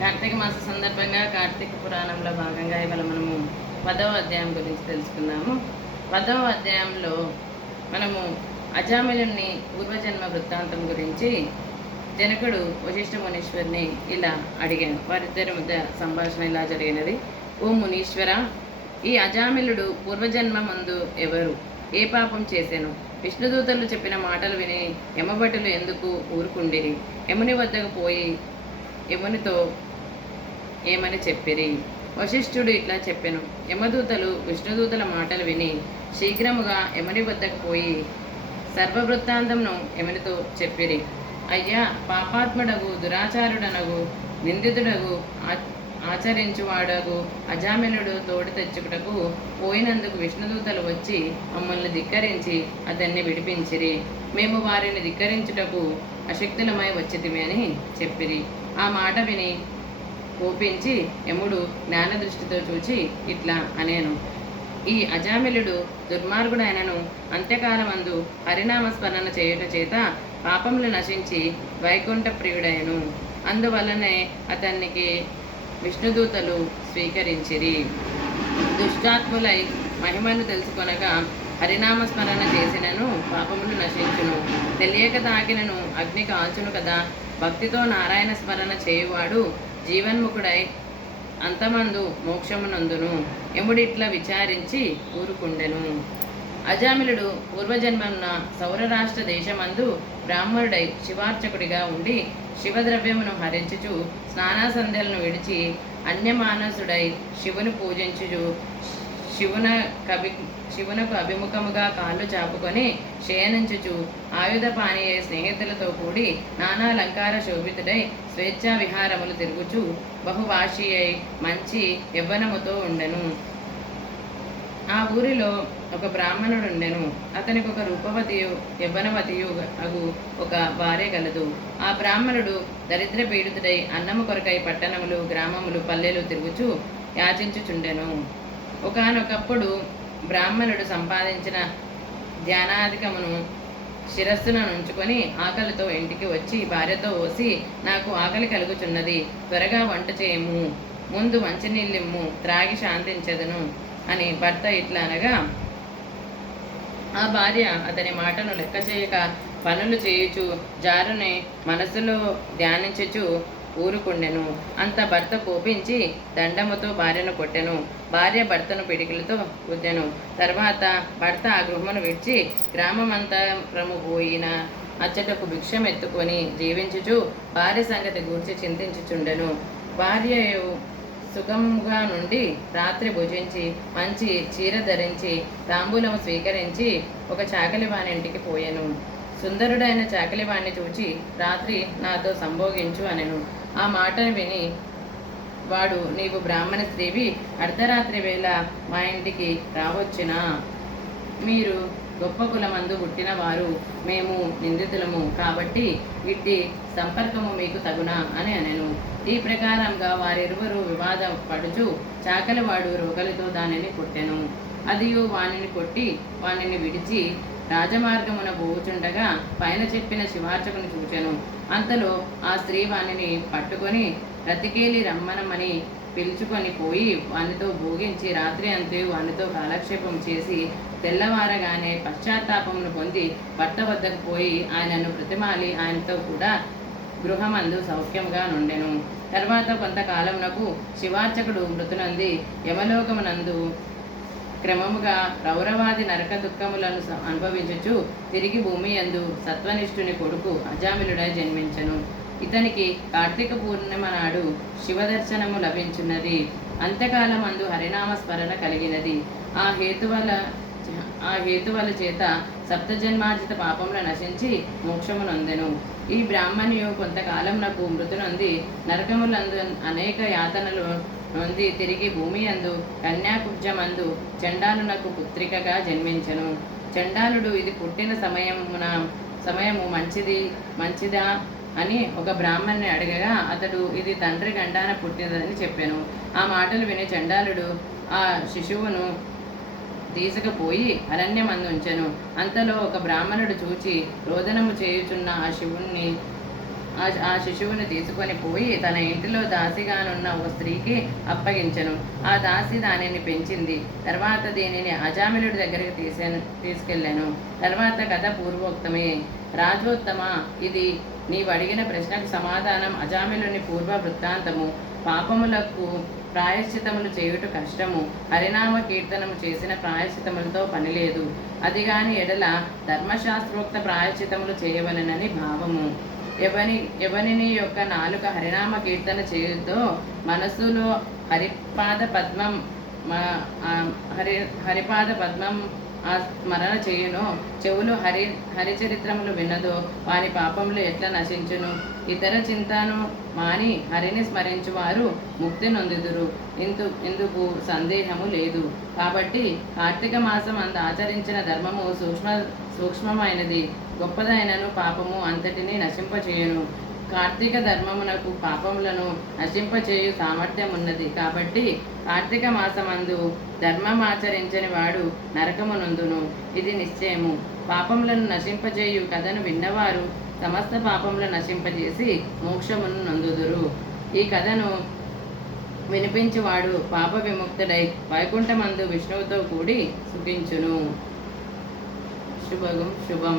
కార్తీక మాస సందర్భంగా కార్తీక పురాణంలో భాగంగా ఇవాళ మనము 10వ అధ్యాయం గురించి తెలుసుకుందాము. 10వ అధ్యాయంలో మనము అజామిలుని పూర్వజన్మ వృత్తాంతం గురించి జనకుడు వశిష్ఠ మునీశ్వరిని ఇలా అడిగాను. వారిద్దరి మధ్య సంభాషణ ఇలా జరిగినది. ఓ మునీశ్వర, ఈ అజామిలుడు పూర్వజన్మ ముందు ఎవరు, ఏ పాపం చేశాను? విష్ణుదూతలు చెప్పిన మాటలు విని యమభటులు ఎందుకు ఊరుకుండిరి? యముని వద్దకు పోయి యమునితో ఏమని చెప్పిరి? వశిష్ఠుడు ఇట్లా చెప్పెను. యమదూతలు విష్ణుదూతల మాటలు విని శీఘ్రముగా యముని వద్దకు పోయి సర్వవృత్తాంతంను యమునితో చెప్పిరి. అయ్యా, పాపాత్ముడగు, దురాచారుడనగు, నిందితుడగు, ఆచరించువాడగు అజామిలుడు తోడు తెచ్చుటకు పోయినందుకు విష్ణుదూతలు వచ్చి మమ్మల్ని ధిక్కరించి అతన్ని విడిపించిరి. మేము వారిని ధిక్కరించుటకు అశక్తులమై వచ్చితిమి అని చెప్పిరి. ఆ మాట విని కోపించి యముడు జ్ఞానదృష్టితో చూచి ఇట్లా అనేను. ఈ అజామిలుడు దుర్మార్గుడైనను అంత్యకాలమందు హరినామస్మరణ చేయుట చేత పాపములు నశించి వైకుంఠ ప్రియుడైను. అందువలనే అతనికి విష్ణుదూతలు స్వీకరించిరి. దుష్టాత్ములై మహిమను తెలుసుకొనగా హరినామస్మరణ చేసినను పాపములు నశించును. తెలియక తాకినను అగ్ని కాల్చును కదా. భక్తితో నారాయణ స్మరణ చేయువాడు జీవన్ముఖుడై అంతమందు మోక్షమునందును. యముడిట్లా విచారించి ఊరుకుండెను. అజామిలుడు పూర్వజన్మమున సౌరరాష్ట్ర దేశమందు బ్రాహ్మణుడై శివార్చకుడిగా ఉండి శివద్రవ్యమును హరించుచు స్నానాసంధ్యలను విడిచి అన్యమానసుడై శివుని పూజించుచు శివునకు అభిముఖముగా కాళ్ళు చాపుకొని శయనించుచు ఆయుధపానీయ స్నేహితులతో కూడి నానాలంకార శోభితుడై స్వేచ్ఛా విహారములు తిరుగుచు బహుభాషి అయి మంచి యవ్వనముతో ఉండెను. ఆ ఊరిలో ఒక బ్రాహ్మణుడు ఉండెను. అతనికి ఒక రూపవతియు యవ్వనవతియు అగు ఒక భార్య గలదు. ఆ బ్రాహ్మణుడు దరిద్ర పీడితుడై అన్నము కొరకై పట్టణములు, గ్రామములు, పల్లెలు తిరుగుచు యాచించుచుండెను. ఒకానొకప్పుడు బ్రాహ్మణుడు సంపాదించిన ధ్యానాధికమును శిరస్సున ఉంచుకొని ఆకలితో ఇంటికి వచ్చి భార్యతో ఓసి, నాకు ఆకలి కలుగుచున్నది, త్వరగా వంట చేయము, ముందు మంచినీళ్ళిమ్ము, త్రాగి శాంతించదును అని భర్త ఇట్లా అనగా ఆ భార్య అతని మాటను లెక్క చేయక పనులు చేయుచు జారుని మనసులో ధ్యానించుచు ఊరుకుండెను. అంత భర్త కోపించి దండముతో భార్యను కొట్టెను. భార్య భర్తను పిడికిలతో గుద్దెను. తర్వాత భర్త ఆ గృహమును విడిచి గ్రామమంతరము పోయిన అచ్చటకు భిక్షం ఎత్తుకొని జీవించుచు భార్య సంగతి గూర్చి చింతించుచుండెను. భార్య సుఖముగా నుండి రాత్రి భుజించి మంచి చీర ధరించి తాంబూలము స్వీకరించి ఒక చాకలివాని ఇంటికి పోయెను. సుందరుడైన చాకలివాణ్ణి చూచి రాత్రి నాతో సంభోగించు అనెను. ఆ మాటను విని వాడు, నీవు బ్రాహ్మణ స్త్రీవి, అర్ధరాత్రి వేళ మా ఇంటికి రావచ్చునా? మీరు గొప్ప కులమందు పుట్టిన వారు, మేము నిందితులము కాబట్టి ఇట్టి సంపర్కము మీకు తగునా అని అనెను. ఈ ప్రకారంగా వారిరువురు వివాద పడుచు చాకలివాడు రోకలితో దానిని కొట్టెను. అదియు వానిని కొట్టి వానిని విడిచి రాజమార్గమున పోవుచుండగా పైన చెప్పిన శివార్చకుని చూచెను. అంతలో ఆ స్త్రీ వానిని పట్టుకొని రతికేలి రమ్మనమని పిలుచుకొని పోయి వానితో భోగించి రాత్రి అంతయు వానితో కాలక్షేపం చేసి తెల్లవారగానే పశ్చాత్తాపమును పొంది భర్త వద్దకు పోయి ఆయనను ప్రతిమాలి ఆయనతో కూడా గృహమందు సౌఖ్యముగా నుండెను. తర్వాత కొంతకాలమునకు శివార్చకుడు మృతునంది యమలోకమునందు క్రమముగా రౌరవాది నరక దుఃఖములను అనుభవించుచు తిరిగి భూమి యందు సత్వనిష్ఠుని కొడుకు అజామిలుడై జన్మించెను. ఇతనికి కార్తీక పూర్ణిమ నాడు శివదర్శనము లభించున్నది. అంత్యకాలమందు హరినామ స్మరణ కలిగినది. ఆ హేతువల చేత సప్తజన్మార్జిత పాపములు నశించి మోక్షమునొందెను. ఈ బ్రాహ్మణ్యు కొంతకాలమునకు మృతునొంది నరకములందు అనేక యాతనలు నొంది తిరిగి భూమి యందు కన్యాకుబ్జమందు చండాలునకు పుత్రికగా జన్మించెను. చండాలుడు ఇది పుట్టిన సమయము మంచిదా అని ఒక బ్రాహ్మణ్ణి అడగగా అతడు ఇది తండ్రి గండాన పుట్టినదని చెప్పాను. ఆ మాటలు విని చండాలుడు ఆ శిశువును తీసుకుపోయి అరణ్యమందుంచెను. అంతలో ఒక బ్రాహ్మణుడు చూచి రోదనము చేయుచున్న ఆ ఆ శిశువుని తీసుకొని పోయి తన ఇంటిలో దాసిగానున్న ఒక స్త్రీకి అప్పగించెను. ఆ దాసి దానిని పెంచింది. తర్వాత దీనిని అజామిలుడి దగ్గరికి తీసుకెళ్ళాను. తర్వాత కథ పూర్వోక్తమే. రాజోత్తమ, ఇది నీవు అడిగిన ప్రశ్నకు సమాధానం అజామిలుని పూర్వ వృత్తాంతము. పాపములకు ప్రాయశ్చితములు చేయుట కష్టము. హరినామ కీర్తనము చేసిన ప్రాయశ్చితములతో పనిలేదు. అదిగాని ఎడల ధర్మశాస్త్రోక్త ప్రాయశ్చితములు చేయవలెనని భావము. ఎవనిని యొక్క నాలుక హరినామ కీర్తన చేయుతో మనస్సులో హరిపాద పద్మం హరిపాద పద్మం స్మరణ చేయును, చెవులు హరిచరిత్రములు విన్నదో వాని పాపములు ఎట్లా నశించును? ఇతర చింతను మాని హరిని స్మరించువారు ముక్తి నొందుదురు. ఇందుకు సందేహము లేదు. కాబట్టి కార్తీక మాసం అందు ఆచరించిన ధర్మము సూక్ష్మమైనది, గొప్పదైనను పాపము అంతటిని నశింపచేయును. కార్తీక ధర్మమునకు పాపములను నశింపచేయు సామర్థ్యం ఉన్నది. కాబట్టి కార్తీక మాసమందు ధర్మమాచరించని వాడు నరకమునందును. ఇది నిశ్చయము. పాపములను నశింపజేయు కథను విన్నవారు సమస్త పాపములను నశింపజేసి మోక్షమును నందుదురు. ఈ కథను వినిపించువాడు పాప విముక్తుడై వైకుంఠమందు విష్ణువుతో కూడి సుఖించును. శుభం శుభం.